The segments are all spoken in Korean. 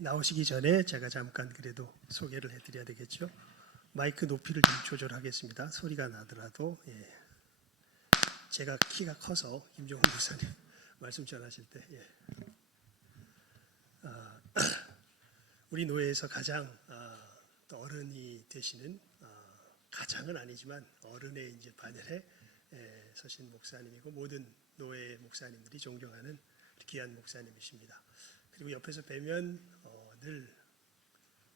나오시기 전에 제가 잠깐 그래도 소개를 해드려야 되겠죠. 마이크 높이를 좀 조절하겠습니다. 소리가 나더라도 제가 키가 커서 김종훈 목사님 말씀 전하실 때 우리 노예에서 가장 어른이 되시는 가장은 아니지만 어른의 이제 반열에 서신 목사님이고 모든 노예 목사님들이 존경하는 귀한 목사님이십니다. 그리고 옆에서 뵈면 늘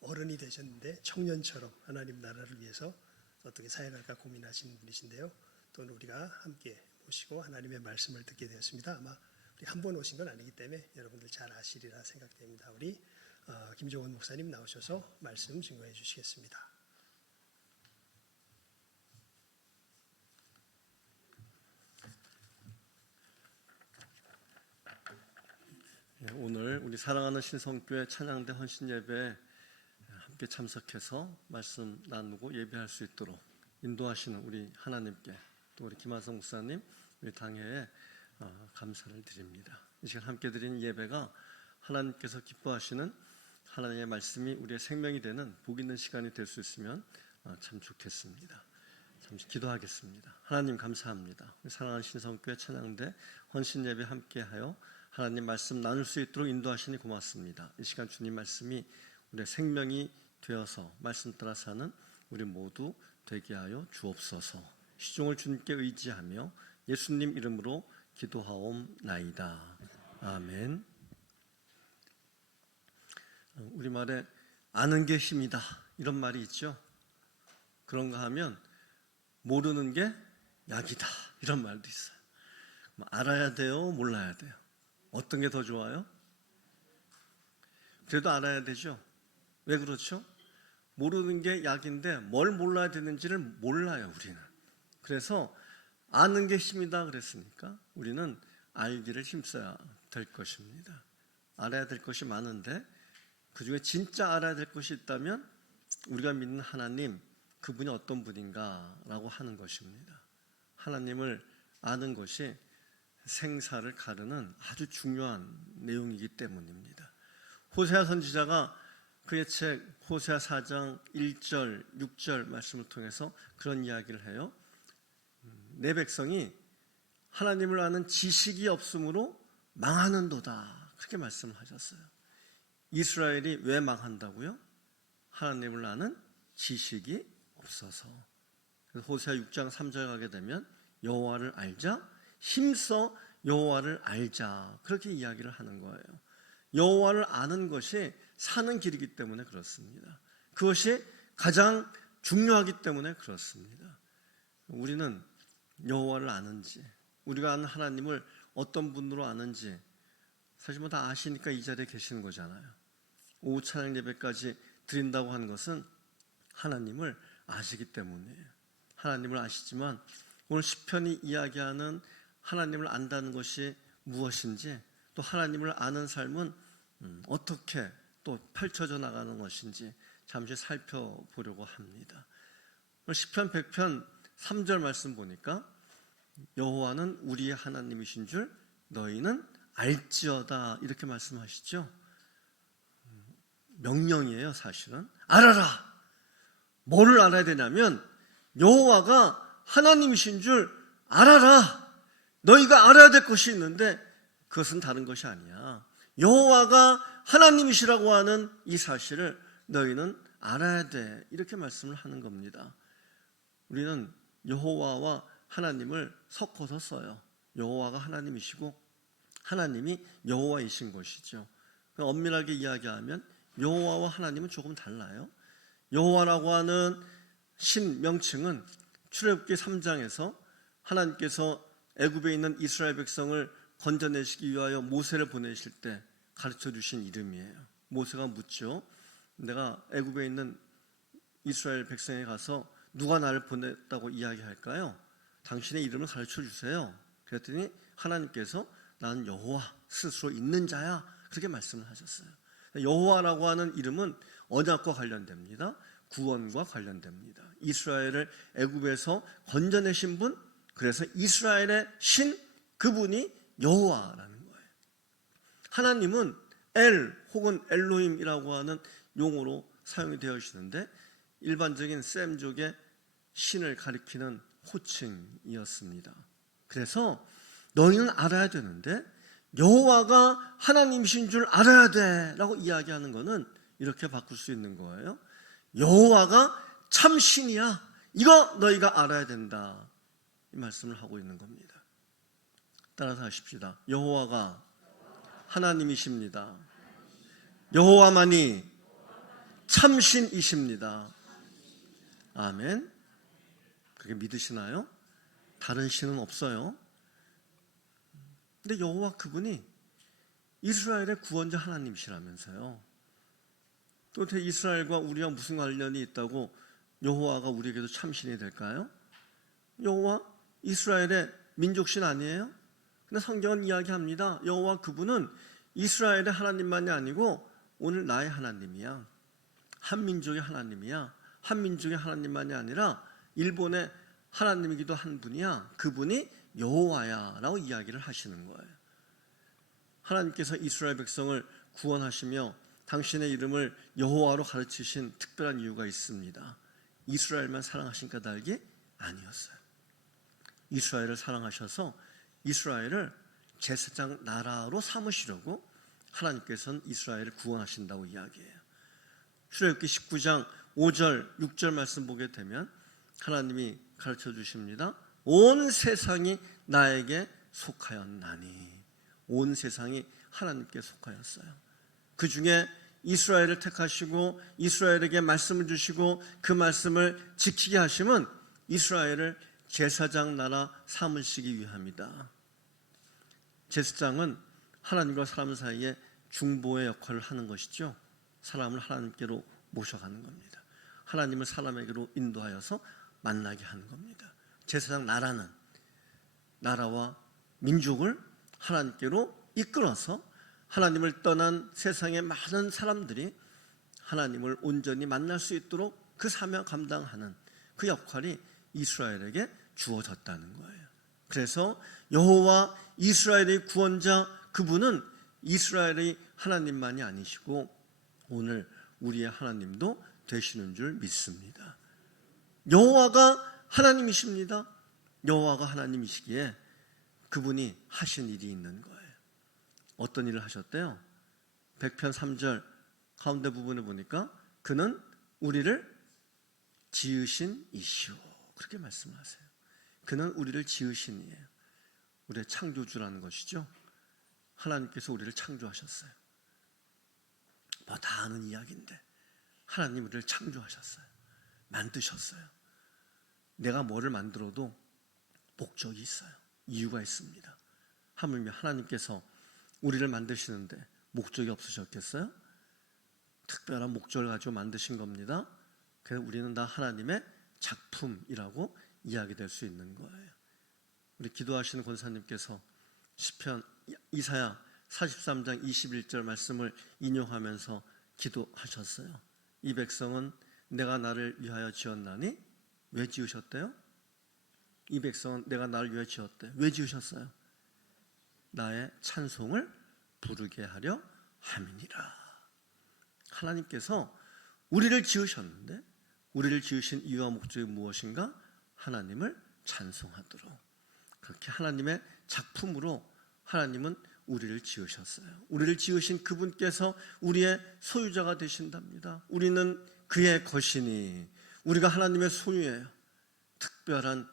어른이 되셨는데 청년처럼 하나님 나라를 위해서 어떻게 사역할까 고민하시는 분이신데요. 또 우리가 함께 모시고 하나님의 말씀을 듣게 되었습니다. 아마 우리 한 번 오신 건 아니기 때문에 여러분들 잘 아시리라 생각됩니다. 우리 김종훈 목사님 나오셔서 말씀 증거해 주시겠습니다. 오늘 우리 사랑하는 신성교회 찬양대 헌신예배에 함께 참석해서 말씀 나누고 예배할 수 있도록 인도하시는 우리 하나님께 또 우리 김하성 목사님 우리 당회에 감사를 드립니다. 이 시간 함께 드리는 예배가 하나님께서 기뻐하시는 하나님의 말씀이 우리의 생명이 되는 복 있는 시간이 될 수 있으면 참 좋겠습니다. 잠시 기도하겠습니다. 하나님 감사합니다. 우리 사랑하는 신성교회 찬양대 헌신예배 함께하여 하나님 말씀 나눌 수 있도록 인도하시니 고맙습니다. 이 시간 주님 말씀이 우리의 생명이 되어서 말씀 따라 사는 우리 모두 되게 하여 주옵소서. 시종을 주님께 의지하며 예수님 이름으로 기도하옵나이다. 아멘. 우리말에 아는 게 힘이다 이런 말이 있죠. 그런가 하면 모르는 게 약이다 이런 말도 있어요. 알아야 돼요, 몰라야 돼요? 어떤 게 더 좋아요? 그래도 알아야 되죠. 왜 그렇죠? 모르는 게 약인데 뭘 몰라야 되는지를 몰라요 우리는. 그래서 아는 게 힘이다 그랬으니까 우리는 알기를 힘써야 될 것입니다. 알아야 될 것이 많은데 그 중에 진짜 알아야 될 것이 있다면 우리가 믿는 하나님 그분이 어떤 분인가 라고 하는 것입니다. 하나님을 아는 것이 생사를 가르는 아주 중요한 내용이기 때문입니다. 호세아 선지자가 그의 책 호세아 4장 1절 6절 말씀을 통해서 그런 이야기를 해요. 내 백성이 하나님을 아는 지식이 없으므로 망하는도다 그렇게 말씀하셨어요. 이스라엘이 왜 망한다고요? 하나님을 아는 지식이 없어서. 그래서 호세아 6장 3절 가게 되면 여호와를 알자 힘써 여호와를 알자 그렇게 이야기를 하는 거예요. 여호와를 아는 것이 사는 길이기 때문에 그렇습니다. 그것이 가장 중요하기 때문에 그렇습니다. 우리는 여호와를 아는지 우리가 아는 하나님을 어떤 분으로 아는지 사실 뭐 다 아시니까 이 자리에 계시는 거잖아요. 오후 찬양 예배까지 드린다고 하는 것은 하나님을 아시기 때문이에요. 하나님을 아시지만 오늘 시편이 이야기하는 하나님을 안다는 것이 무엇인지 또 하나님을 아는 삶은 어떻게 또 펼쳐져 나가는 것인지 잠시 살펴보려고 합니다. 시편 100편 3절 말씀 보니까 여호와는 우리의 하나님이신 줄 너희는 알지어다 이렇게 말씀하시죠. 명령이에요. 사실은 알아라. 뭐를 알아야 되냐면 여호와가 하나님이신 줄 알아라. 너희가 알아야 될 것이 있는데 그것은 다른 것이 아니야. 여호와가 하나님이시라고 하는 이 사실을 너희는 알아야 돼 이렇게 말씀을 하는 겁니다. 우리는 여호와와 하나님을 섞어서 써요. 여호와가 하나님이시고 하나님이 여호와이신 것이죠. 엄밀하게 이야기하면 여호와와 하나님은 조금 달라요. 여호와라고 하는 신 명칭은 출애굽기 3장에서 하나님께서 애굽에 있는 이스라엘 백성을 건져내시기 위하여 모세를 보내실 때 가르쳐 주신 이름이에요. 모세가 묻죠. 내가 애굽에 있는 이스라엘 백성에 가서 누가 나를 보냈다고 이야기할까요? 당신의 이름을 가르쳐 주세요. 그랬더니 하나님께서 나는 여호와 스스로 있는 자야 그렇게 말씀을 하셨어요. 여호와라고 하는 이름은 언약과 관련됩니다. 구원과 관련됩니다. 이스라엘을 애굽에서 건져내신 분, 그래서 이스라엘의 신 그분이 여호와라는 거예요. 하나님은 엘 혹은 엘로힘이라고 하는 용어로 사용이 되어지는데 일반적인 셈족의 신을 가리키는 호칭이었습니다. 그래서 너희는 알아야 되는데 여호와가 하나님이신 줄 알아야 돼 라고 이야기하는 것은 이렇게 바꿀 수 있는 거예요. 여호와가 참 신이야. 이거 너희가 알아야 된다. 이 말씀을 하고 있는 겁니다. 따라서 하십시다. 여호와가 하나님이십니다. 여호와만이 참신이십니다. 아멘. 그게 믿으시나요? 다른 신은 없어요. 근데 여호와 그분이 이스라엘의 구원자 하나님이시라면서요. 또 이스라엘과 우리와 무슨 관련이 있다고 여호와가 우리에게도 참신이 될까요? 여호와 이스라엘의 민족신 아니에요? 근데 성경은 이야기합니다. 여호와 그분은 이스라엘의 하나님만이 아니고 오늘 나의 하나님이야. 한민족의 하나님이야. 한민족의 하나님만이 아니라 일본의 하나님이기도 한 분이야. 그분이 여호와야 라고 이야기를 하시는 거예요. 하나님께서 이스라엘 백성을 구원하시며 당신의 이름을 여호와로 가르치신 특별한 이유가 있습니다. 이스라엘만 사랑하신 까닭이 아니었어요. 이스라엘을 사랑하셔서 이스라엘을 제사장 나라로 삼으시려고 하나님께서는 이스라엘을 구원하신다고 이야기해요. 출애굽기 19장 5절 6절 말씀 보게 되면 하나님이 가르쳐 주십니다. 온 세상이 나에게 속하였나니. 온 세상이 하나님께 속하였어요. 그 중에 이스라엘을 택하시고 이스라엘에게 말씀을 주시고 그 말씀을 지키게 하시면 이스라엘을 제사장 나라 삼으시기 위함이다. 제사장은 하나님과 사람 사이에 중보의 역할을 하는 것이죠. 사람을 하나님께로 모셔가는 겁니다. 하나님을 사람에게로 인도하여서 만나게 하는 겁니다. 제사장 나라는 나라와 민족을 하나님께로 이끌어서 하나님을 떠난 세상의 많은 사람들이 하나님을 온전히 만날 수 있도록 그 사명 감당하는 그 역할이 이스라엘에게 주어졌다는 거예요. 그래서 여호와 이스라엘의 구원자 그분은 이스라엘의 하나님만이 아니시고 오늘 우리의 하나님도 되시는 줄 믿습니다. 여호와가 하나님이십니다. 여호와가 하나님이시기에 그분이 하신 일이 있는 거예요. 어떤 일을 하셨대요? 100편 3절 가운데 부분에 보니까 그는 우리를 지으신 이시오 그렇게 말씀하세요. 그는 우리를 지으신 이에요. 우리의 창조주라는 것이죠. 하나님께서 우리를 창조하셨어요. 뭐 다 아는 이야기인데 하나님 우리를 창조하셨어요. 만드셨어요. 내가 뭐를 만들어도 목적이 있어요. 이유가 있습니다. 하물며 하나님께서 우리를 만드시는데 목적이 없으셨겠어요? 특별한 목적을 가지고 만드신 겁니다. 그래서 우리는 다 하나님의 작품이라고 이야기될 수 있는 거예요. 우리 기도하시는 권사님께서 시편 이사야 43장 21절 말씀을 인용하면서 기도하셨어요. 이 백성은 내가 나를 위하여 지었나니 왜 지으셨대요? 이 백성은 내가 나를 위하여 지었대. 왜 지으셨어요? 나의 찬송을 부르게 하려 함이니라. 하나님께서 우리를 지으셨는데 우리를 지으신 이유와 목적이 무엇인가? 하나님을 찬송하도록. 그렇게 하나님의 작품으로 하나님은 우리를 지으셨어요. 우리를 지으신 그분께서 우리의 소유자가 되신답니다. 우리는 그의 것이니 우리가 하나님의 소유예요. 특별한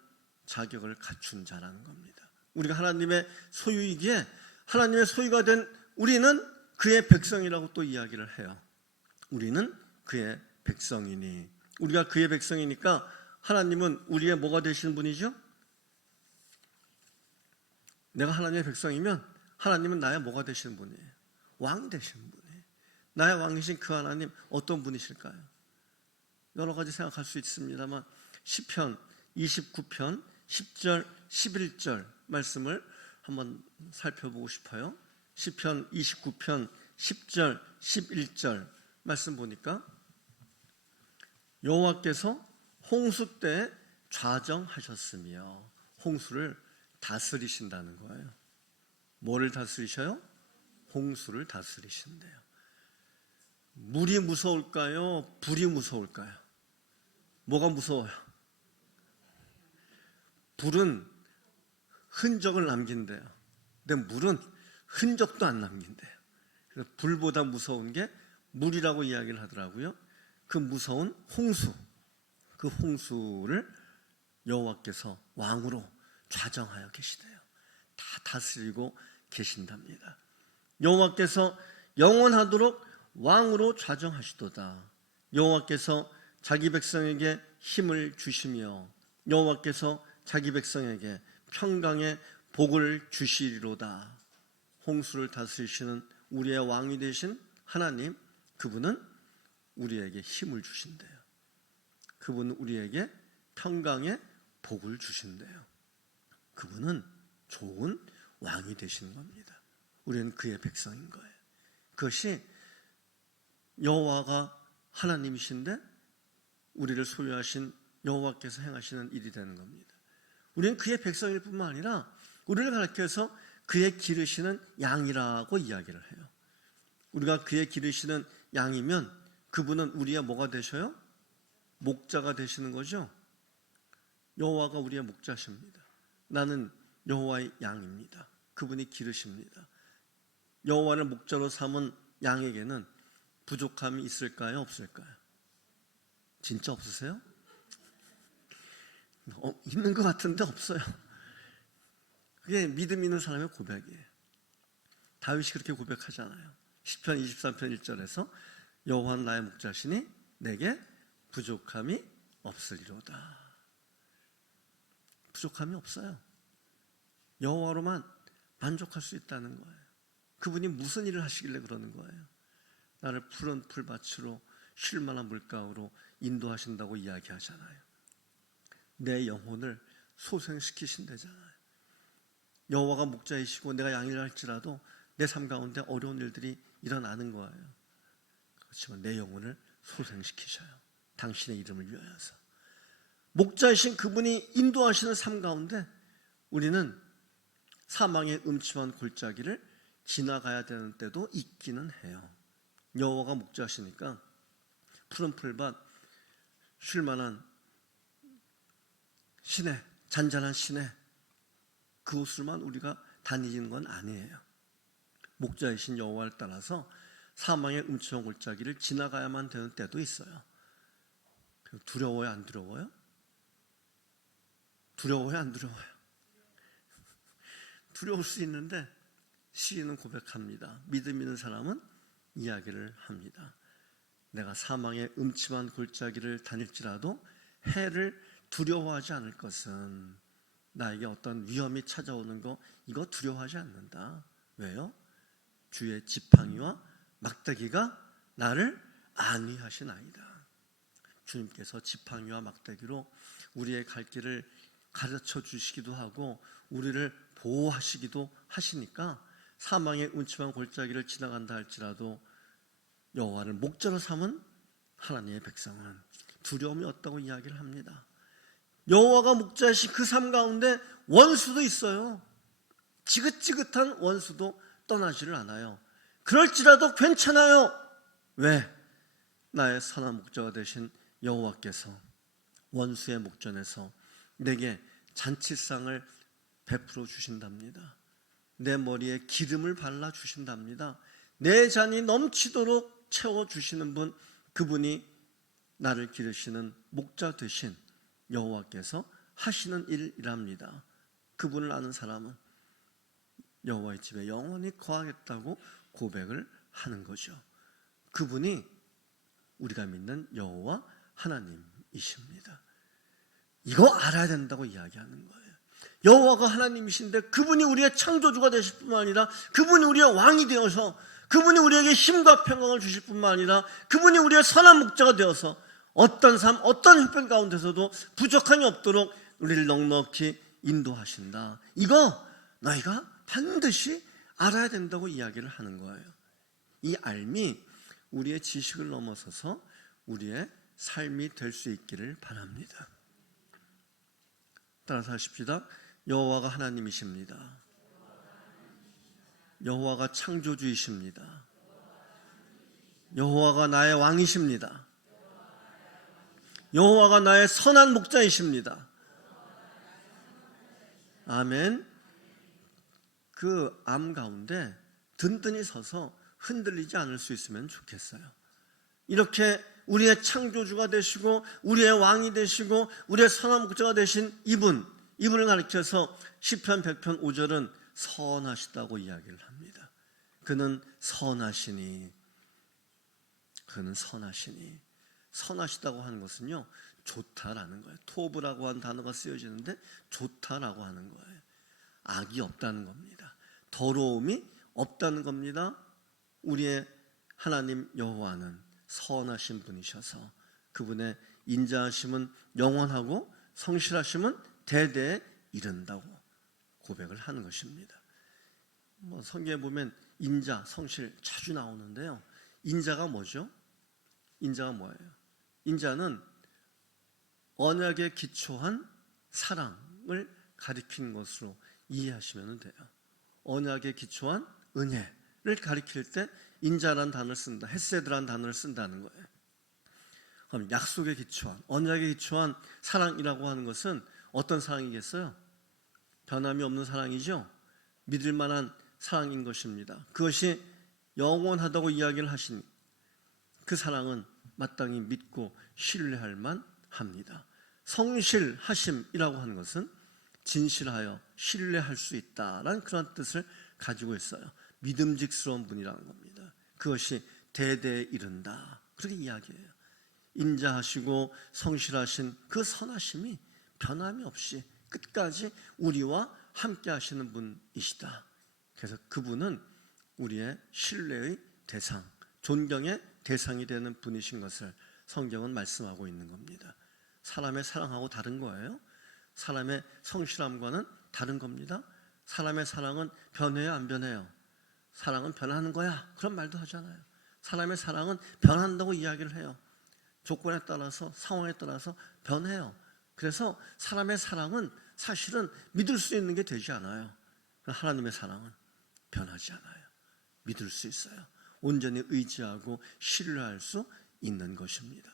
자격을 갖춘 자라는 겁니다. 우리가 하나님의 소유이기에 하나님의 소유가 된 우리는 그의 백성이라고 또 이야기를 해요. 우리는 그의 백성이니 우리가 그의 백성이니까 하나님은 우리의 뭐가 되시는 분이죠? 내가 하나님의 백성이면 하나님은 나의 뭐가 되시는 분이에요? 왕이 되시는 분이에요. 나의 왕이신 그 하나님 어떤 분이실까요? 여러 가지 생각할 수 있습니다만 시편 29편 10절 11절 말씀을 한번 살펴보고 싶어요. 시편 29편 10절 11절 말씀 보니까 여호와께서 홍수 때 좌정하셨으며 홍수를 다스리신다는 거예요. 뭐를 다스리셔요? 홍수를 다스리신대요. 물이 무서울까요? 불이 무서울까요? 뭐가 무서워요? 불은 흔적을 남긴대요. 근데 물은 흔적도 안 남긴대요. 그래서 불보다 무서운 게 물이라고 이야기를 하더라고요. 그 무서운 홍수, 그 홍수를 여호와께서 왕으로 좌정하여 계시대요. 다 다스리고 계신답니다. 여호와께서 영원하도록 왕으로 좌정하시도다. 여호와께서 자기 백성에게 힘을 주시며 여호와께서 자기 백성에게 평강의 복을 주시리로다. 홍수를 다스리시는 우리의 왕이 되신 하나님, 그분은 우리에게 힘을 주신대요. 그분은 우리에게 평강의 복을 주신대요. 그분은 좋은 왕이 되시는 겁니다. 우리는 그의 백성인 거예요. 그것이 여호와가 하나님이신데 우리를 소유하신 여호와께서 행하시는 일이 되는 겁니다. 우리는 그의 백성일 뿐만 아니라 우리를 가르쳐서 그의 기르시는 양이라고 이야기를 해요. 우리가 그의 기르시는 양이면 그분은 우리의 뭐가 되셔요? 목자가 되시는 거죠. 여호와가 우리의 목자십니다. 나는 여호와의 양입니다. 그분이 기르십니다. 여호와를 목자로 삼은 양에게는 부족함이 있을까요? 없을까요? 진짜 없으세요? 있는 것 같은데 없어요. 그게 믿음 있는 사람의 고백이에요. 다윗이 그렇게 고백하잖아요. 시편 23편 1절에서 여호와는 나의 목자시니 내게 부족함이 없으리로다. 부족함이 없어요. 여호와로만 만족할 수 있다는 거예요. 그분이 무슨 일을 하시길래 그러는 거예요? 나를 푸른 풀밭으로 쉴 만한 물가로 인도하신다고 이야기하잖아요. 내 영혼을 소생시키신다잖아요. 여호와가 목자이시고 내가 양이라 할지라도 내 삶 가운데 어려운 일들이 일어나는 거예요. 그렇지만 내 영혼을 소생시키셔요. 당신의 이름을 위하여서. 목자이신 그분이 인도하시는 삶 가운데 우리는 사망의 음침한 골짜기를 지나가야 되는 때도 있기는 해요. 여호와가 목자시니까 푸른 풀밭 쉴 만한 시내, 잔잔한 시내 그곳을만 우리가 다니는 건 아니에요. 목자이신 여호와를 따라서 사망의 음침한 골짜기를 지나가야만 되는 때도 있어요. 두려워요, 안 두려워요? 두려워요, 안 두려워요? 두려울 수 있는데 시인은 고백합니다. 믿음 있는 사람은 이야기를 합니다. 내가 사망의 음침한 골짜기를 다닐지라도 해를 두려워하지 않을 것은 나에게 어떤 위험이 찾아오는 거 이거 두려워하지 않는다. 왜요? 주의 지팡이와 막대기가 나를 안위하시나이다. 주님께서 지팡이와 막대기로 우리의 갈 길을 가르쳐 주시기도 하고 우리를 보호하시기도 하시니까 사망의 음침한 골짜기를 지나간다 할지라도 여호와를 목자로 삼은 하나님의 백성은 두려움이 없다고 이야기를 합니다. 여호와가 목자이신 그 삶 가운데 원수도 있어요. 지긋지긋한 원수도 떠나지를 않아요. 그럴지라도 괜찮아요. 왜? 나의 선한 목자가 되신 여호와께서 원수의 목전에서 내게 잔치상을 베풀어 주신답니다. 내 머리에 기름을 발라 주신답니다. 내 잔이 넘치도록 채워주시는 분, 그분이 나를 기르시는 목자 되신 여호와께서 하시는 일이랍니다. 그분을 아는 사람은 여호와의 집에 영원히 거하겠다고 고백을 하는 거죠. 그분이 우리가 믿는 여호와 하나님이십니다. 이거 알아야 된다고 이야기하는 거예요. 여호와가 하나님이신데 그분이 우리의 창조주가 되실 뿐만 아니라 그분이 우리의 왕이 되어서 그분이 우리에게 힘과 평강을 주실 뿐만 아니라 그분이 우리의 선한 목자가 되어서 어떤 삶, 어떤 형편 가운데서도 부족함이 없도록 우리를 넉넉히 인도하신다. 이거 너희가 반드시 알아야 된다고 이야기를 하는 거예요. 이 알미 우리의 지식을 넘어서서 우리의 삶이 될 수 있기를 바랍니다. 따라서 하십시다. 여호와가 하나님이십니다. 여호와가 창조주이십니다. 여호와가 나의 왕이십니다. 여호와가 나의 선한 목자이십니다. 아멘. 그 암 가운데 든든히 서서 흔들리지 않을 수 있으면 좋겠어요. 이렇게 우리의 창조주가 되시고 우리의 왕이 되시고 우리의 선한 목자가 되신 이분을 가리켜서 시편 100편 5절은 선하시다고 이야기를 합니다. 그는 선하시니 선하시다고 하는 것은요, 좋다라는 거예요. 토브라고 하는 단어가 쓰여지는데 좋다라고 하는 거예요. 악이 없다는 겁니다. 더러움이 없다는 겁니다. 우리의 하나님 여호와는 선하신 분이셔서 그분의 인자하심은 영원하고 성실하심은 대대에 이른다고 고백을 하는 것입니다. 성경에 보면 인자, 성실 자주 나오는데요. 인자가 뭐죠? 인자가 뭐예요? 인자는 언약에 기초한 사랑을 가리키는 것으로 이해하시면 돼요. 언약에 기초한 은혜를 가리킬 때 인자라는 단어를 쓴다, 헤세드라는 단어를 쓴다는 거예요. 그럼 약속에 기초한, 언약에 기초한 사랑이라고 하는 것은 어떤 사랑이겠어요? 변함이 없는 사랑이죠. 믿을 만한 사랑인 것입니다. 그것이 영원하다고 이야기를 하신 그 사랑은 마땅히 믿고 신뢰할 만합니다. 성실하심이라고 하는 것은 진실하여 신뢰할 수 있다라는 그런 뜻을 가지고 있어요. 믿음직스러운 분이라는 겁니다. 그것이 대대에 이른다, 그렇게 이야기해요. 인자하시고 성실하신 그 선하심이 변함이 없이 끝까지 우리와 함께 하시는 분이시다. 그래서 그분은 우리의 신뢰의 대상, 존경의 대상이 되는 분이신 것을 성경은 말씀하고 있는 겁니다. 사람의 사랑하고 다른 거예요. 사람의 성실함과는 다른 겁니다. 사람의 사랑은 변해요, 안 변해요? 사랑은 변하는 거야, 그런 말도 하잖아요. 사람의 사랑은 변한다고 이야기를 해요. 조건에 따라서, 상황에 따라서 변해요. 그래서 사람의 사랑은 사실은 믿을 수 있는 게 되지 않아요. 하나님의 사랑은 변하지 않아요. 믿을 수 있어요. 온전히 의지하고 신뢰할 수 있는 것입니다.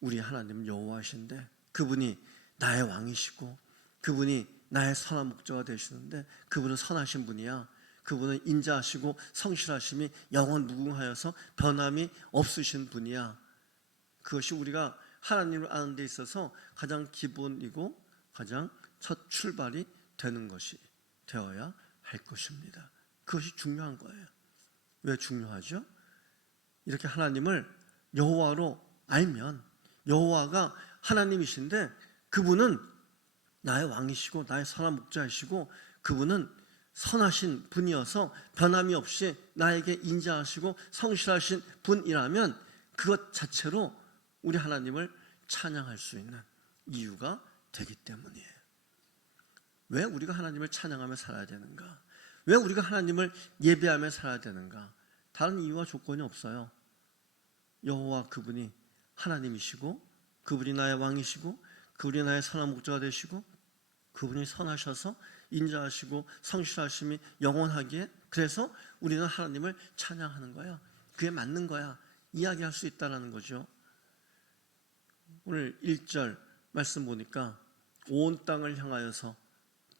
우리 하나님 여호와신데 그분이 나의 왕이시고 그분이 나의 선한 목자가 되시는데 그분은 선하신 분이야. 그분은 인자하시고 성실하심이 영원 무궁하여서 변함이 없으신 분이야. 그것이 우리가 하나님을 아는 데 있어서 가장 기본이고 가장 첫 출발이 되는 것이 되어야 할 것입니다. 그것이 중요한 거예요. 왜 중요하죠? 이렇게 하나님을 여호와로 알면, 여호와가 하나님이신데 그분은 나의 왕이시고 나의 선한 목자이시고 그분은 선하신 분이어서 변함이 없이 나에게 인자하시고 성실하신 분이라면 그것 자체로 우리 하나님을 찬양할 수 있는 이유가 되기 때문이에요. 왜 우리가 하나님을 찬양하며 살아야 되는가? 왜 우리가 하나님을 예배하며 살아야 되는가? 다른 이유와 조건이 없어요. 여호와 그분이 하나님이시고 그분이 나의 왕이시고 그분이 나의 선한 목자가 되시고 그분이 선하셔서 인자하시고 성실하심이 영원하기에, 그래서 우리는 하나님을 찬양하는 거야. 그게 맞는 거야. 이야기할 수 있다는 거죠. 오늘 1절 말씀 보니까 온 땅을 향하여서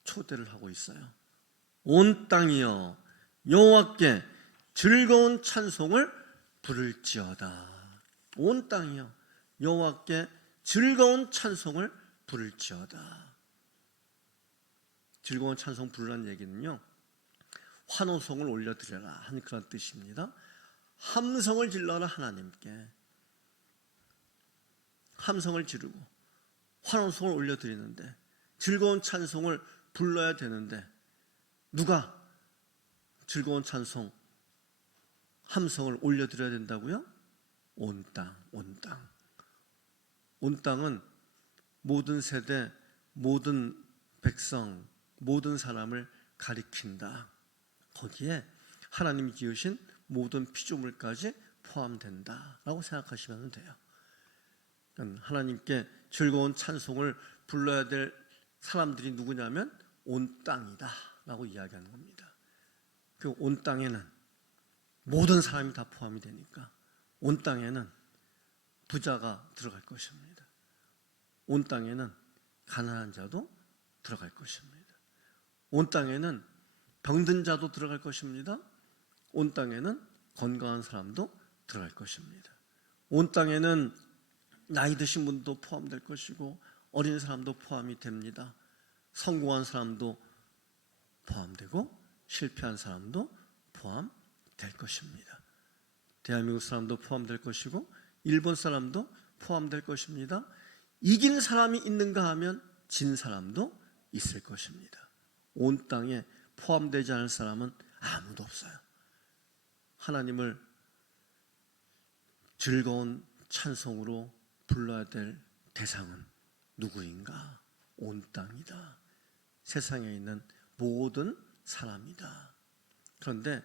초대를 하고 있어요. 온 땅이여 여호와께 즐거운 찬송을 부를지어다. 온 땅이여 여호와께 즐거운 찬송을 부를지어다. 즐거운 찬송 부르라는 얘기는요, 환호성을 올려드려라 하는 그런 뜻입니다. 함성을 질러라. 하나님께 함성을 지르고 환호성을 올려드리는데 즐거운 찬송을 불러야 되는데 누가 즐거운 찬송 함성을 올려드려야 된다고요? 온 땅, 온 땅. 온 땅은 모든 세대, 모든 백성, 모든 사람을 가리킨다. 거기에 하나님이 지으신 모든 피조물까지 포함된다라고 생각하시면 돼요. 하나님께 즐거운 찬송을 불러야 될 사람들이 누구냐면 온 땅이다 라고 이야기하는 겁니다. 그 온 땅에는 모든 사람이 다 포함이 되니까 온 땅에는 부자가 들어갈 것입니다. 온 땅에는 가난한 자도 들어갈 것입니다. 온 땅에는 병든 자도 들어갈 것입니다. 온 땅에는 건강한 사람도 들어갈 것입니다. 온 땅에는 나이 드신 분도 포함될 것이고 어린 사람도 포함이 됩니다. 성공한 사람도 포함되고 실패한 사람도 포함될 것입니다. 대한민국 사람도 포함될 것이고 일본 사람도 포함될 것입니다. 이긴 사람이 있는가 하면 진 사람도 있을 것입니다. 온 땅에 포함되지 않을 사람은 아무도 없어요. 하나님을 즐거운 찬송으로 불러야 될 대상은 누구인가? 온 땅이다. 세상에 있는 모든 사람이다. 그런데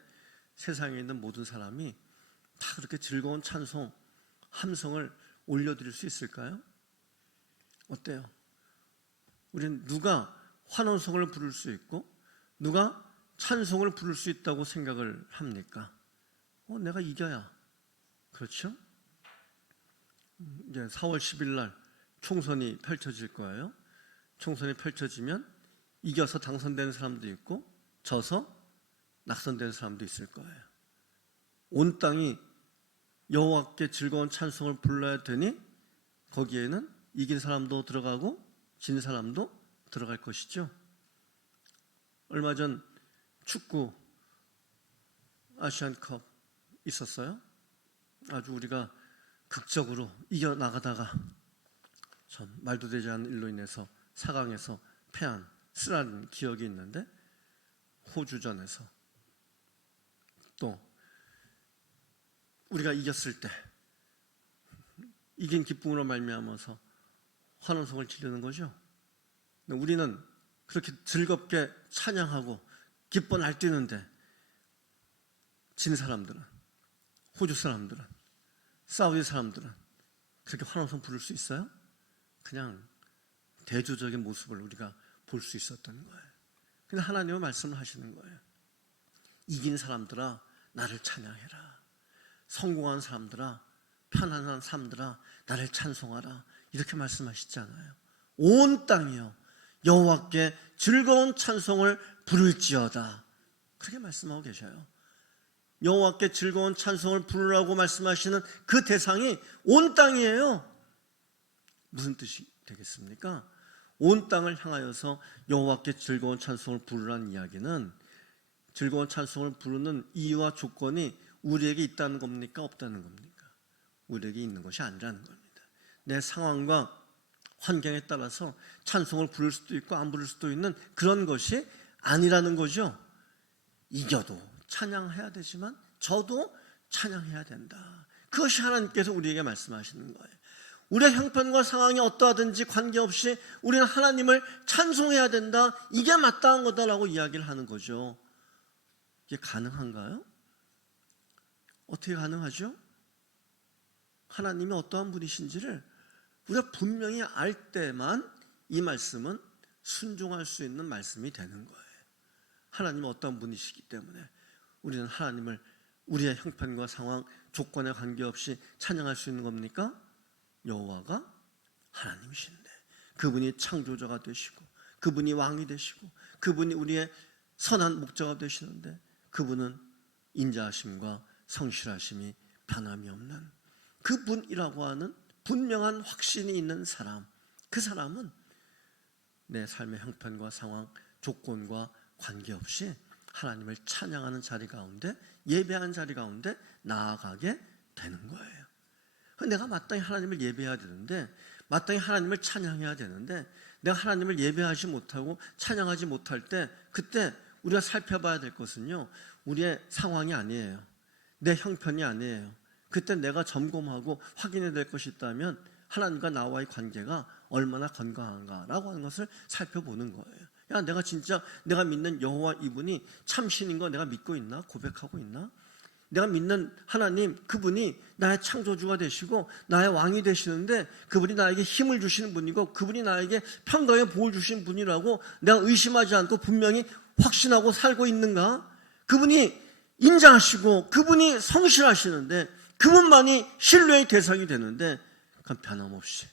세상에 있는 모든 사람이 다 그렇게 즐거운 찬송, 함성을 올려드릴 수 있을까요? 어때요? 우리는 누가 환호성을 부를 수 있고 누가 찬송을 부를 수 있다고 생각을 합니까? 내가 이겨야. 그렇죠? 이제 4월 10일 날 총선이 펼쳐질 거예요. 총선이 펼쳐지면 이겨서 당선되는 사람도 있고 져서 낙선되는 사람도 있을 거예요. 온 땅이 여호와께 즐거운 찬송을 불러야 되니 거기에는 이긴 사람도 들어가고 진 사람도 들어갈 것이죠. 얼마 전 축구 아시안컵 있었어요. 아주 우리가 극적으로 이겨나가다가 참 말도 되지 않은 일로 인해서 4강에서 패한 쓰라린 기억이 있는데 호주전에서 또 우리가 이겼을 때 이긴 기쁨으로 말미암아서 환호성을 지르는 거죠. 우리는 그렇게 즐겁게 찬양하고 기뻐 날뛰는데 진 사람들은, 호주 사람들은, 사우디 사람들은 그렇게 환호성 부를 수 있어요? 그냥 대조적인 모습을 우리가 볼 수 있었던 거예요. 근데 하나님은 말씀을 하시는 거예요. 이긴 사람들아 나를 찬양해라. 성공한 사람들아, 편안한 사람들아 나를 찬송하라. 이렇게 말씀하시잖아요. 온 땅이요 여호와께 즐거운 찬송을 부를지어다. 그렇게 말씀하고 계셔요. 여호와께 즐거운 찬송을 부르라고 말씀하시는 그 대상이 온 땅이에요. 무슨 뜻이 되겠습니까? 온 땅을 향하여서 여호와께 즐거운 찬송을 부르라는 이야기는 즐거운 찬송을 부르는 이유와 조건이 우리에게 있다는 겁니까? 없다는 겁니까? 우리에게 있는 것이 아니라는 겁니다. 내 상황과 환경에 따라서 찬송을 부를 수도 있고 안 부를 수도 있는 그런 것이 아니라는 거죠. 이겨도 찬양해야 되지만 저도 찬양해야 된다. 그것이 하나님께서 우리에게 말씀하시는 거예요. 우리의 형편과 상황이 어떠하든지 관계없이 우리는 하나님을 찬송해야 된다. 이게 마땅한 거다라고 이야기를 하는 거죠. 이게 가능한가요? 어떻게 가능하죠? 하나님이 어떠한 분이신지를 우리가 분명히 알 때만 이 말씀은 순종할 수 있는 말씀이 되는 거예요. 하나님은 어떠한 분이시기 때문에 우리는 하나님을 우리의 형편과 상황, 조건에 관계없이 찬양할 수 있는 겁니까? 여호와가 하나님이신데 그분이 창조자가 되시고 그분이 왕이 되시고 그분이 우리의 선한 목자가 되시는데 그분은 인자하심과 성실하심이 변함이 없는 그분이라고 하는 분명한 확신이 있는 사람, 그 사람은 내 삶의 형편과 상황, 조건과 관계없이 하나님을 찬양하는 자리 가운데, 예배하는 자리 가운데 나아가게 되는 거예요. 내가 마땅히 하나님을 예배해야 되는데, 마땅히 하나님을 찬양해야 되는데, 내가 하나님을 예배하지 못하고 찬양하지 못할 때, 그때 우리가 살펴봐야 될 것은요, 우리의 상황이 아니에요. 내 형편이 아니에요. 그때 내가 점검하고 확인해야 될 것이 있다면 하나님과 나와의 관계가 얼마나 건강한가라고 하는 것을 살펴보는 거예요. 야, 내가 진짜 내가 믿는 여호와 이분이 참신인 거 내가 믿고 있나? 고백하고 있나? 내가 믿는 하나님, 그분이 나의 창조주가 되시고 나의 왕이 되시는데 그분이 나에게 힘을 주시는 분이고 그분이 나에게 평강의 복을 주시는 분이라고 내가 의심하지 않고 분명히 확신하고 살고 있는가? 그분이 인자하시고 그분이 성실하시는데 그분만이 신뢰의 대상이 되는데 그건 변함없이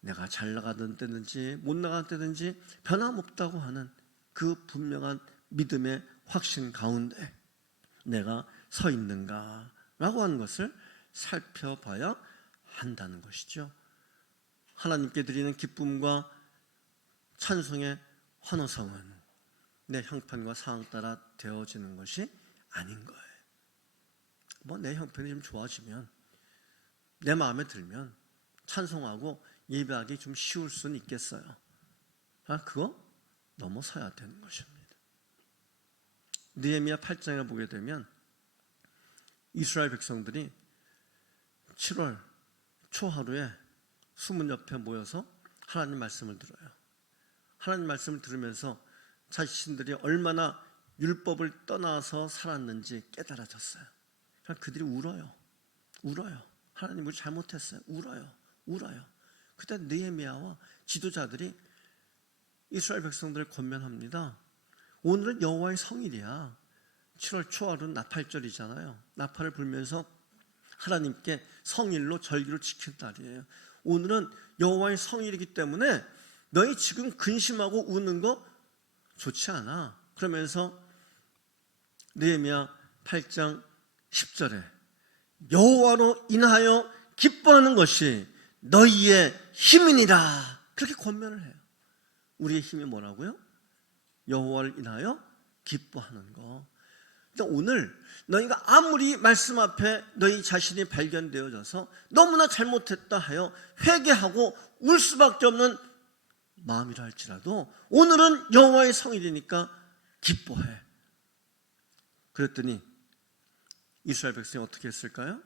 내가 잘 나가던 때든지 못 나가던 때든지 변함없다고 하는 그 분명한 믿음의 확신 가운데 내가 서 있는가라고 하는 것을 살펴봐야 한다는 것이죠. 하나님께 드리는 기쁨과 찬송의 환호성은 내 형편과 상황 따라 되어지는 것이 아닌 거예요. 내 형편이 좀 좋아지면 내 마음에 들면 찬송하고 예배하기 좀 쉬울 수는 있겠어요. 그거 넘어서야 되는 것입니다. 느헤미야 8장을 보게 되면 이스라엘 백성들이 7월 초하루에 수문 옆에 모여서 하나님 말씀을 들어요. 하나님 말씀을 들으면서 자신들이 얼마나 율법을 떠나서 살았는지 깨달아졌어요. 그들이 울어요. 하나님 우리 잘못했어요. 울어요. 그때 느헤미야와 지도자들이 이스라엘 백성들을 권면합니다. 오늘은 여호와의 성일이야. 7월 초하루는 나팔절이잖아요. 나팔을 불면서 하나님께 성일로 절기를 지킨 날이에요. 오늘은 여호와의 성일이기 때문에 너희 지금 근심하고 우는 거 좋지 않아. 그러면서 느헤미야 8장 10절에 여호와로 인하여 기뻐하는 것이 너희의 힘이니라. 그렇게 권면을 해요. 우리의 힘이 뭐라고요? 여호와를 인하여 기뻐하는 거. 그러니까 오늘 너희가 아무리 말씀 앞에 너희 자신이 발견되어져서 너무나 잘못했다 하여 회개하고 울 수밖에 없는 마음이라 할지라도 오늘은 여호와의 성일이니까 기뻐해. 그랬더니 이스라엘 백성이 어떻게 했을까요?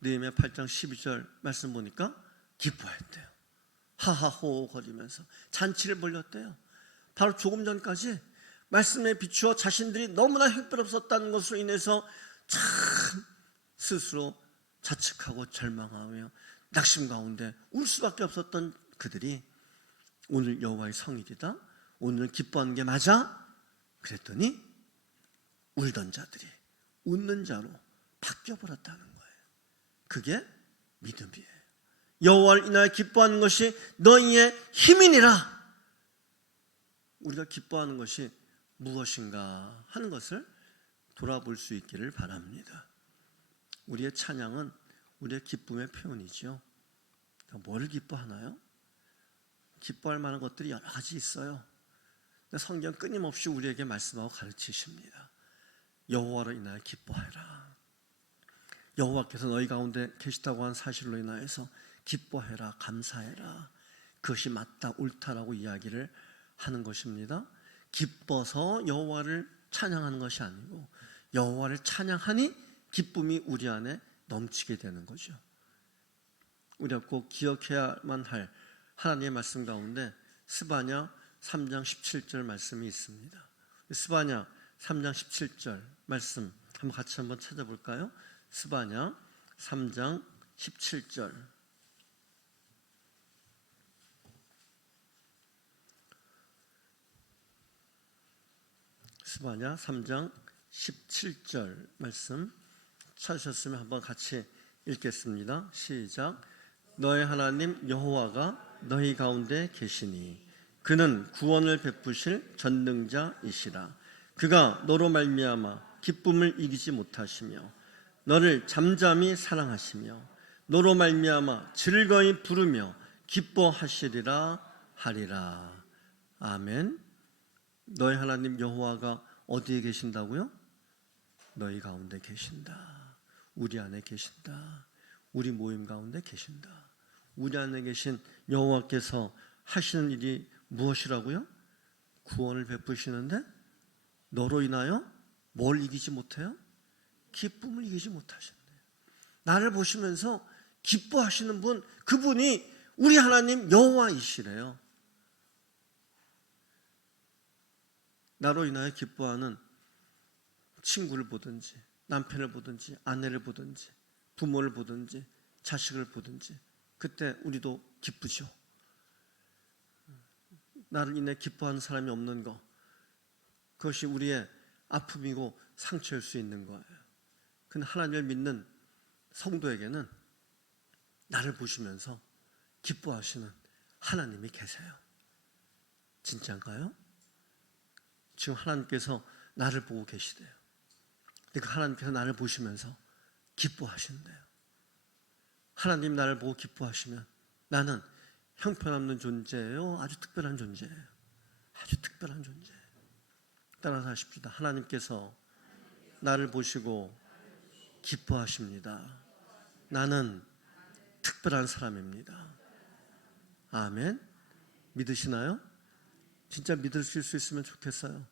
느헤미야 8장 12절 말씀 보니까 기뻐했대요. 하하호 거리면서 잔치를 벌였대요. 바로 조금 전까지 말씀에 비추어 자신들이 너무나 형편없었다는 것으로 인해서 참 스스로 자책하고 절망하며 낙심 가운데 울 수밖에 없었던 그들이 오늘 여호와의 성일이다. 오늘 기뻐하는 게 맞아? 그랬더니 울던 자들이 웃는 자로 바뀌어버렸다는 거예요. 그게 믿음이에요. 여호와를 인하여 기뻐하는 것이 너희의 힘이니라. 우리가 기뻐하는 것이 무엇인가 하는 것을 돌아볼 수 있기를 바랍니다. 우리의 찬양은 우리의 기쁨의 표현이죠. 뭐를 기뻐하나요? 기뻐할 만한 것들이 여러 가지 있어요. 성경 끊임없이 우리에게 말씀하고 가르치십니다. 여호와로 인하여 기뻐해라. 여호와께서 너희 가운데 계시다고 한 사실로 인하여서 기뻐해라, 감사해라. 그것이 맞다, 옳다라고 이야기를 하는 것입니다. 기뻐서 여호와를 찬양하는 것이 아니고 여호와를 찬양하니 기쁨이 우리 안에 넘치게 되는 거죠. 우리가 꼭 기억해야만 할 하나님의 말씀 가운데 스바냐 3장 17절 말씀이 있습니다. 스바냐 3장 17절 말씀 같이 한번 찾아볼까요? 스바냐 3장 17절. 스바냐 3장 17절 말씀 찾으셨으면 한번 같이 읽겠습니다. 시작. 너의 하나님 여호와가 너희 가운데 계시니 그는 구원을 베푸실 전능자이시라. 그가 너로 말미암아 기쁨을 이기지 못하시며 너를 잠잠히 사랑하시며 너로 말미암아 즐거이 부르며 기뻐하시리라 하리라. 아멘. 너희 하나님 여호와가 어디에 계신다고요? 너희 가운데 계신다. 우리 안에 계신다. 우리 모임 가운데 계신다. 우리 안에 계신 여호와께서 하시는 일이 무엇이라고요? 구원을 베푸시는데 너로 인하여 뭘 이기지 못해요? 기쁨을 이기지 못하신대요. 나를 보시면서 기뻐하시는 분, 그분이 우리 하나님 여호와이시래요. 나로 인하여 기뻐하는 친구를 보든지 남편을 보든지 아내를 보든지 부모를 보든지 자식을 보든지 그때 우리도 기쁘죠. 나를 인해 기뻐하는 사람이 없는 것, 그것이 우리의 아픔이고 상처일 수 있는 거예요. 근데 하나님을 믿는 성도에게는 나를 보시면서 기뻐하시는 하나님이 계세요. 진짜인가요? 지금 하나님께서 나를 보고 계시대요. 근데 그 하나님께서 나를 보시면서 기뻐하신대요. 하나님 나를 보고 기뻐하시면 나는 형편없는 존재예요? 아주 특별한 존재예요? 아주 특별한 존재예요. 따라서 하십시다. 하나님께서 나를 보시고 기뻐하십니다. 나는 특별한 사람입니다. 아멘. 믿으시나요? 진짜 믿으실 수 있으면 좋겠어요.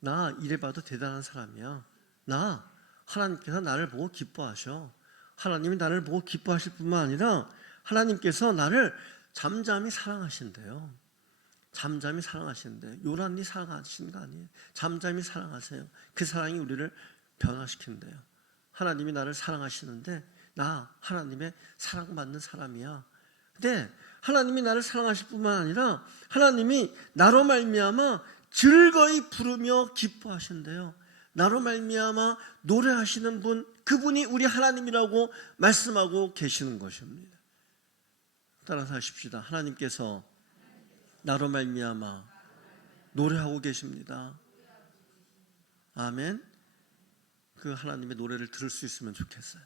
나 이래봐도 대단한 사람이야. 나 하나님께서 나를 보고 기뻐하셔. 하나님이 나를 보고 기뻐하실 뿐만 아니라 하나님께서 나를 잠잠히 사랑하신대요. 잠잠히 사랑하시는데 요란히 사랑하시는 거 아니에요. 잠잠히 사랑하세요. 그 사랑이 우리를 변화시킨대요. 하나님이 나를 사랑하시는데 나 하나님의 사랑받는 사람이야. 근데 하나님이 나를 사랑하실 뿐만 아니라 하나님이 나로 말미암아 즐거이 부르며 기뻐하신대요. 나로 말미암아 노래하시는 분, 그분이 우리 하나님이라고 말씀하고 계시는 것입니다. 따라서 하십시다. 하나님께서 나로 말미암아 노래하고 계십니다. 아멘. 그 하나님의 노래를 들을 수 있으면 좋겠어요.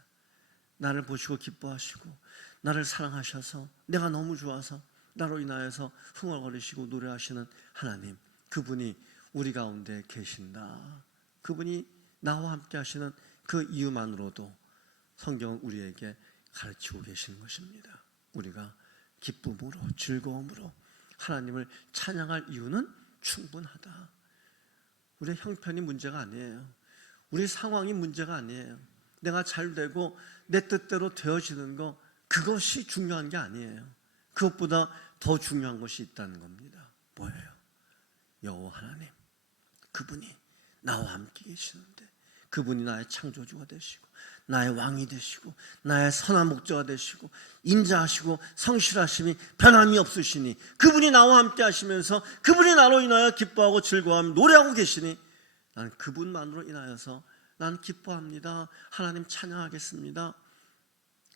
나를 보시고 기뻐하시고 나를 사랑하셔서 내가 너무 좋아서 나로 인하여서 흥얼거리시고 노래하시는 하나님, 그분이 우리 가운데 계신다. 그분이 나와 함께 하시는 그 이유만으로도 성경은 우리에게 가르치고 계시는 것입니다. 우리가 기쁨으로 즐거움으로 하나님을 찬양할 이유는 충분하다. 우리의 형편이 문제가 아니에요. 우리 상황이 문제가 아니에요. 내가 잘 되고 내 뜻대로 되어지는 거, 그것이 중요한 게 아니에요. 그것보다 더 중요한 것이 있다는 겁니다. 뭐예요? 여호와 하나님, 그분이 나와 함께 계시는데 그분이 나의 창조주가 되시고 나의 왕이 되시고 나의 선한 목자가 되시고 인자하시고 성실하심이 변함이 없으시니 그분이 나와 함께 하시면서 그분이 나로 인하여 기뻐하고 즐거워하며 노래하고 계시니 나는 그분만으로 인하여서 난 기뻐합니다. 하나님 찬양하겠습니다.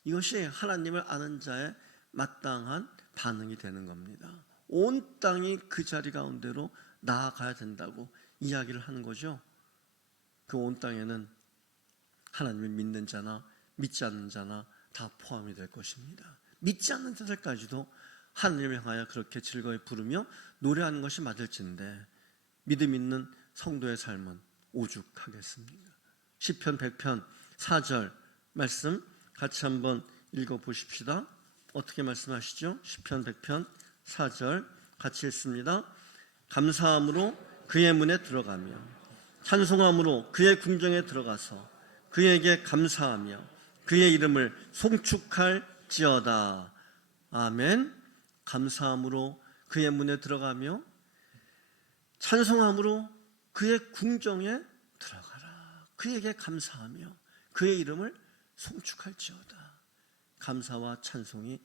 이것이 하나님을 아는 자의 마땅한 반응이 되는 겁니다. 온 땅이 그 자리 가운데로 나아가야 된다고 이야기를 하는 거죠. 그 온 땅에는 하나님을 믿는 자나 믿지 않는 자나 다 포함이 될 것입니다. 믿지 않는 자들까지도 하나님을 향하여 그렇게 즐거이 부르며 노래하는 것이 맞을진데 믿음 있는 성도의 삶은 오죽하겠습니까? 시편 100편 4절 말씀 같이 한번 읽어보십시다. 어떻게 말씀하시죠? 시편 100편 4절 같이 읽습니다. 감사함으로 그의 문에 들어가며 찬송함으로 그의 궁정에 들어가서 그에게 감사하며 그의 이름을 송축할지어다. 아멘. 감사함으로 그의 문에 들어가며 찬송함으로 그의 궁정에 들어가라. 그에게 감사하며 그의 이름을 송축할지어다. 감사와 찬송이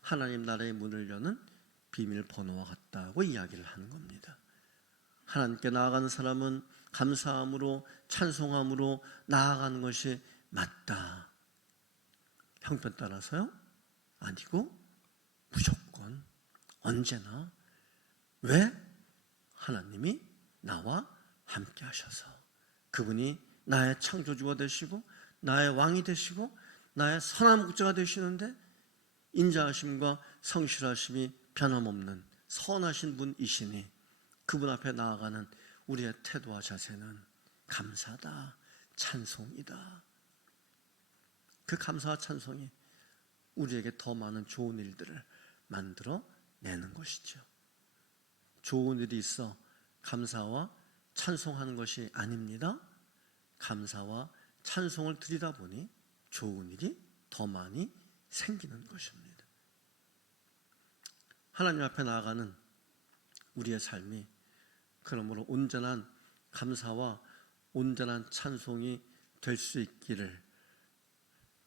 하나님 나라의 문을 여는 비밀번호와 같다고 이야기를 하는 겁니다. 하나님께 나아가는 사람은 감사함으로 찬송함으로 나아가는 것이 맞다. 형편 따라서요? 아니고 무조건 언제나. 왜? 하나님이 나와 함께 하셔서 그분이 나의 창조주가 되시고 나의 왕이 되시고 나의 선한 목자가 되시는데 인자하심과 성실하심이 변함없는 선하신 분이시니 그분 앞에 나아가는 우리의 태도와 자세는 감사다, 찬송이다. 그 감사와 찬송이 우리에게 더 많은 좋은 일들을 만들어 내는 것이죠. 좋은 일이 있어 감사와 찬송하는 것이 아닙니다. 감사와 찬송을 드리다 보니 좋은 일이 더 많이 생기는 것입니다. 하나님 앞에 나아가는 우리의 삶이 그러므로 온전한 감사와 온전한 찬송이 될 수 있기를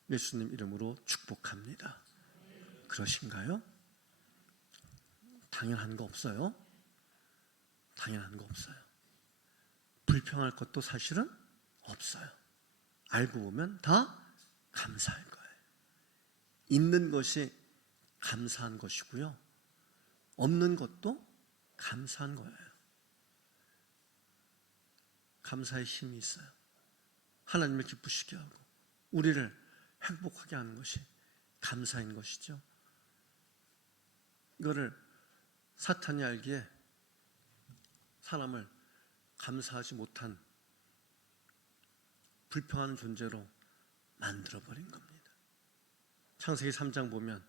예수님 이름으로 축복합니다. 그러신가요? 당연한 거 없어요. 당연한 거 없어요. 불평할 것도 사실은 없어요. 알고 보면 다 감사할 거예요. 있는 것이 감사한 것이고요. 없는 것도 감사한 거예요. 감사의 힘이 있어요. 하나님을 기쁘시게 하고 우리를 행복하게 하는 것이 감사인 것이죠. 이거를 사탄이 알기에 사람을 감사하지 못한 불평하는 존재로 만들어버린 겁니다. 창세기 3장 보면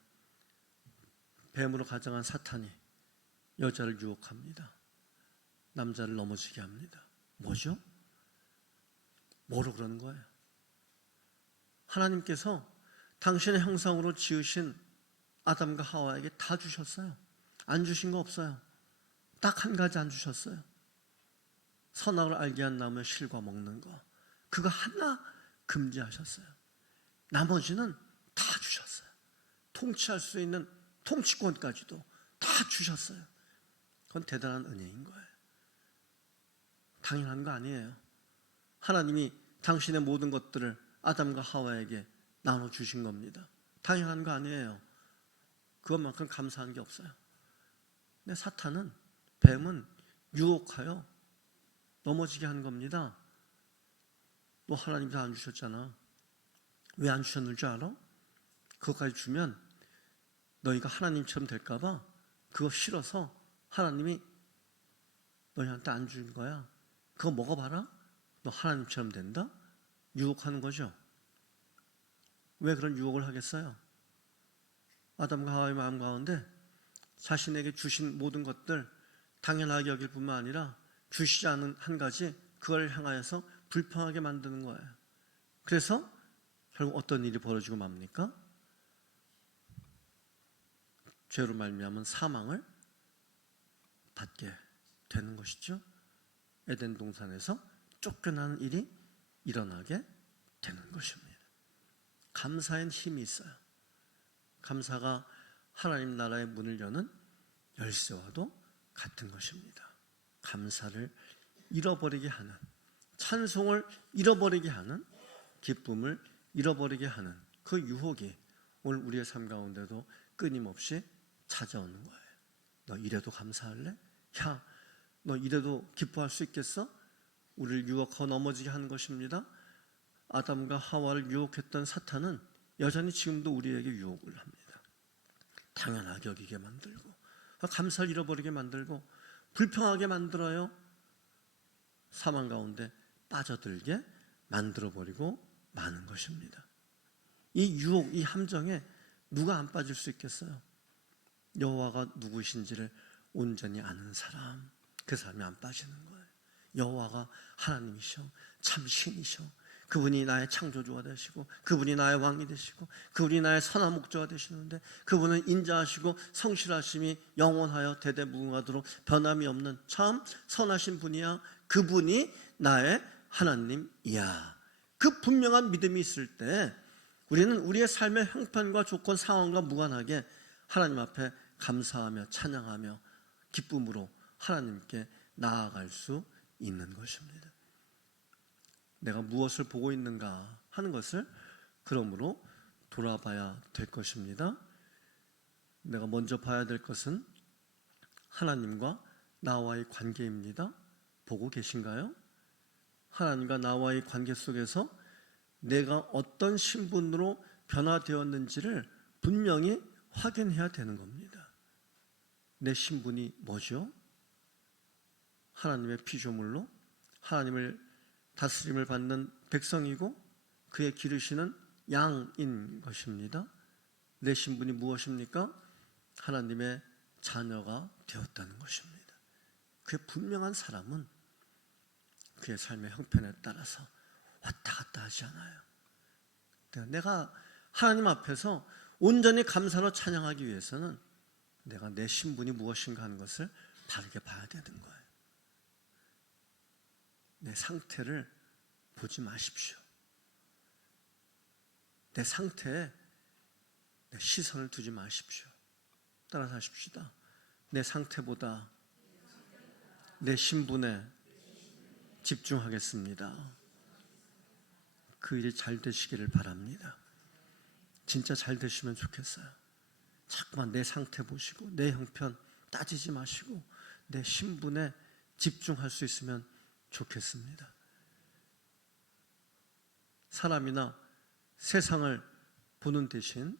뱀으로 가장한 사탄이 여자를 유혹합니다. 남자를 넘어지게 합니다. 뭐죠? 뭐로 그러는 거예요? 하나님께서 당신의 형상으로 지으신 아담과 하와에게 다 주셨어요. 안 주신 거 없어요. 딱 한 가지 안 주셨어요. 선악을 알게 한 나무의 실과 먹는 거, 그거 하나 금지하셨어요. 나머지는 다 주셨어요. 통치할 수 있는 통치권까지도 다 주셨어요. 그건 대단한 은혜인 거예요. 당연한 거 아니에요. 하나님이 당신의 모든 것들을 아담과 하와에게 나눠주신 겁니다. 당연한 거 아니에요. 그것만큼 감사한 게 없어요. 근데 사탄은, 뱀은 유혹하여 넘어지게 한 겁니다. 너 하나님 다 안 주셨잖아. 왜 안 주셨는 줄 알아? 그것까지 주면 너희가 하나님처럼 될까봐 그거 싫어서 하나님이 너희한테 안 준 거야. 그거 먹어봐라. 너 하나님처럼 된다? 유혹하는 거죠. 왜 그런 유혹을 하겠어요? 아담과 하와의 마음 가운데 자신에게 주신 모든 것들 당연하게 여길 뿐만 아니라 주시지 않은 한 가지, 그걸 향하여서 불평하게 만드는 거예요. 그래서 결국 어떤 일이 벌어지고 맙니까? 죄로 말미암은 사망을 받게 되는 것이죠. 에덴 동산에서 쫓겨나는 일이 일어나게 되는 것입니다. 감사엔 힘이 있어요. 감사가 하나님 나라의 문을 여는 열쇠와도 같은 것입니다. 감사를 잃어버리게 하는, 찬송을 잃어버리게 하는, 기쁨을 잃어버리게 하는 그 유혹이 오늘 우리의 삶 가운데도 끊임없이 찾아오는 거예요. 너 이래도 감사할래? 야, 너 이래도 기뻐할 수 있겠어? 우리를 유혹하고 넘어지게 하는 것입니다. 아담과 하와를 유혹했던 사탄은 여전히 지금도 우리에게 유혹을 합니다. 당연하게 여기게 만들고, 감사를 잃어버리게 만들고, 불평하게 만들어요. 사망 가운데 빠져들게 만들어버리고 마는 것입니다. 이 유혹, 이 함정에 누가 안 빠질 수 있겠어요? 여호와가 누구신지를 온전히 아는 사람, 그 사람이 안 빠지는 거예요. 여호와가 하나님이셔, 참 신이셔. 그분이 나의 창조주가 되시고, 그분이 나의 왕이 되시고, 그분이 나의 선한 목자가 되시는데, 그분은 인자하시고 성실하심이 영원하여 대대무궁하도록 변함이 없는 참 선하신 분이야. 그분이 나의 하나님이야. 그 분명한 믿음이 있을 때 우리는 우리의 삶의 형편과 조건, 상황과 무관하게 하나님 앞에 감사하며 찬양하며 기쁨으로 하나님께 나아갈 수 있는 것입니다. 내가 무엇을 보고 있는가 하는 것을 그러므로 돌아봐야 될 것입니다. 내가 먼저 봐야 될 것은 하나님과 나와의 관계입니다. 보고 계신가요? 하나님과 나와의 관계 속에서 내가 어떤 신분으로 변화되었는지를 분명히 확인해야 되는 겁니다. 내 신분이 뭐죠? 하나님의 피조물로 하나님을 다스림을 받는 백성이고 그의 기르시는 양인 것입니다. 내 신분이 무엇입니까? 하나님의 자녀가 되었다는 것입니다. 그의 분명한 사람은 그의 삶의 형편에 따라서 왔다 갔다 하지 않아요. 내가 하나님 앞에서 온전히 감사로 찬양하기 위해서는 내가 내 신분이 무엇인가 하는 것을 바르게 봐야 되는 거예요. 내 상태를 보지 마십시오. 내 상태에 내 시선을 두지 마십시오. 따라서 하십시다. 내 상태보다 내 신분에 집중하겠습니다. 그 일이 잘 되시기를 바랍니다. 진짜 잘 되시면 좋겠어요. 자꾸만 내 상태 보시고 내 형편 따지지 마시고 내 신분에 집중할 수 있으면 좋겠습니다. 사람이나 세상을 보는 대신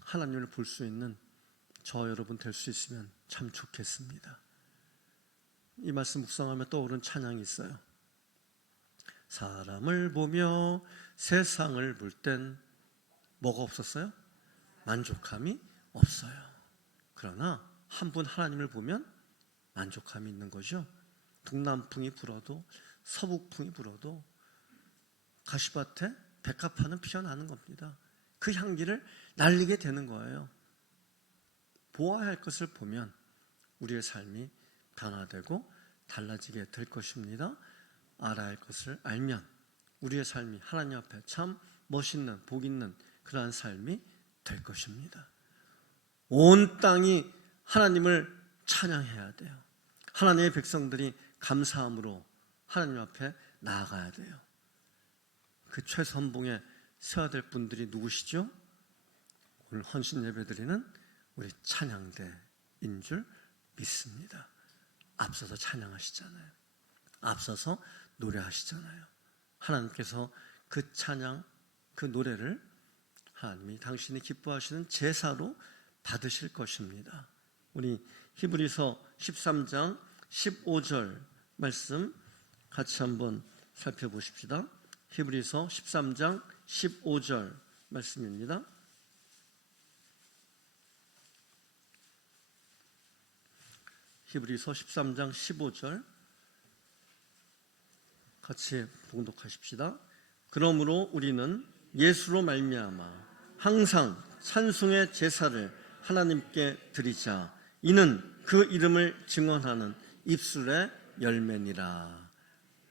하나님을 볼 수 있는 저 여러분 될 수 있으면 참 좋겠습니다. 이 말씀 묵상하며 떠오른 찬양이 있어요. 사람을 보며 세상을 볼 땐 뭐가 없었어요? 만족함이 없어요. 그러나 한 분 하나님을 보면 만족함이 있는 거죠. 동남풍이 불어도 서북풍이 불어도 가시밭에 백합화는 피어나는 겁니다. 그 향기를 날리게 되는 거예요. 보아야 할 것을 보면 우리의 삶이 변화되고 달라지게 될 것입니다. 알아야 할 것을 알면 우리의 삶이 하나님 앞에 참 멋있는 복 있는 그러한 삶이 될 것입니다. 온 땅이 하나님을 찬양해야 돼요. 하나님의 백성들이 감사함으로 하나님 앞에 나아가야 돼요. 그 최선봉에 서야 될 분들이 누구시죠? 오늘 헌신 예배드리는 우리 찬양대인 줄 믿습니다. 앞서서 찬양하시잖아요. 앞서서 노래하시잖아요. 하나님께서 그 찬양, 그 노래를 하나님이 당신이 기뻐하시는 제사로 받으실 것입니다. 우리 히브리서 13장 15절 말씀 같이 한번 살펴보십시다. 히브리서 13장 15절 말씀입니다. 히브리서 13장 15절 같이 봉독하십시다. 그러므로 우리는 예수로 말미암아 항상 찬송의 제사를 하나님께 드리자. 이는 그 이름을 증언하는 입술의 열매니라.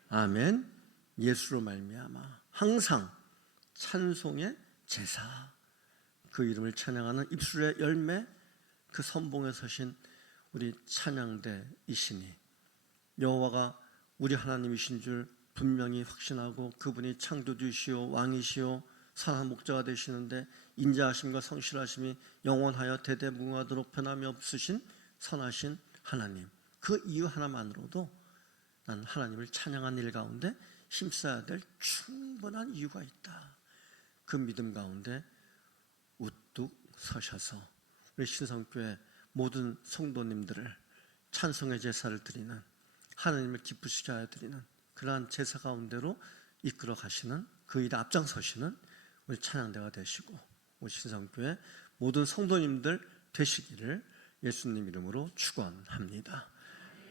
아멘. 예수로 말미암아 항상 찬송의 제사, 그 이름을 찬양하는 입술의 열매, 그 선봉에 서신 우리 찬양대이시니 여호와가 우리 하나님이신 줄 분명히 확신하고 그분이 창조주시오 왕이시오 선한 목자가 되시는데 인자하심과 성실하심이 영원하여 대대무궁하도록 변함이 없으신 선하신 하나님, 그 이유 하나만으로도 난 하나님을 찬양한 일 가운데 힘써야 될 충분한 이유가 있다. 그 믿음 가운데 우뚝 서셔서 우리 신성교회 모든 성도님들을 찬송의 제사를 드리는, 하나님을 기쁘시게 하여 드리는 그러한 제사 가운데로 이끌어 가시는, 그 일에 앞장서시는 우리 찬양대가 되시고 우리 신성교회 모든 성도님들 되시기를 예수님 이름으로 축원합니다.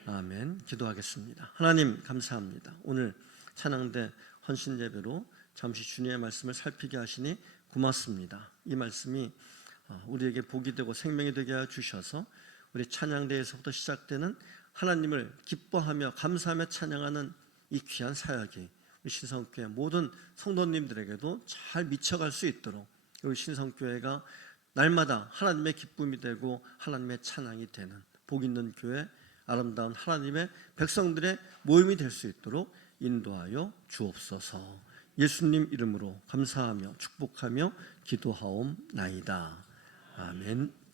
아멘. 기도하겠습니다. 하나님 감사합니다. 오늘 찬양대 헌신 예배로 잠시 주님의 말씀을 살피게 하시니 고맙습니다. 이 말씀이 우리에게 복이 되고 생명이 되게 하여 주셔서 우리 찬양대에서부터 시작되는 하나님을 기뻐하며 감사하며 찬양하는 이 귀한 사역이 우리 신성교회 모든 성도님들에게도 잘 미쳐갈 수 있도록 우리 신성교회가 날마다 하나님의 기쁨이 되고 하나님의 찬양이 되는 복 있는 교회, 아름다운 하나님의 백성들의 모임이 될 수 있도록 인도하여 주옵소서. 예수님 이름으로 감사하며 축복하며 기도하옵나이다. 아멘.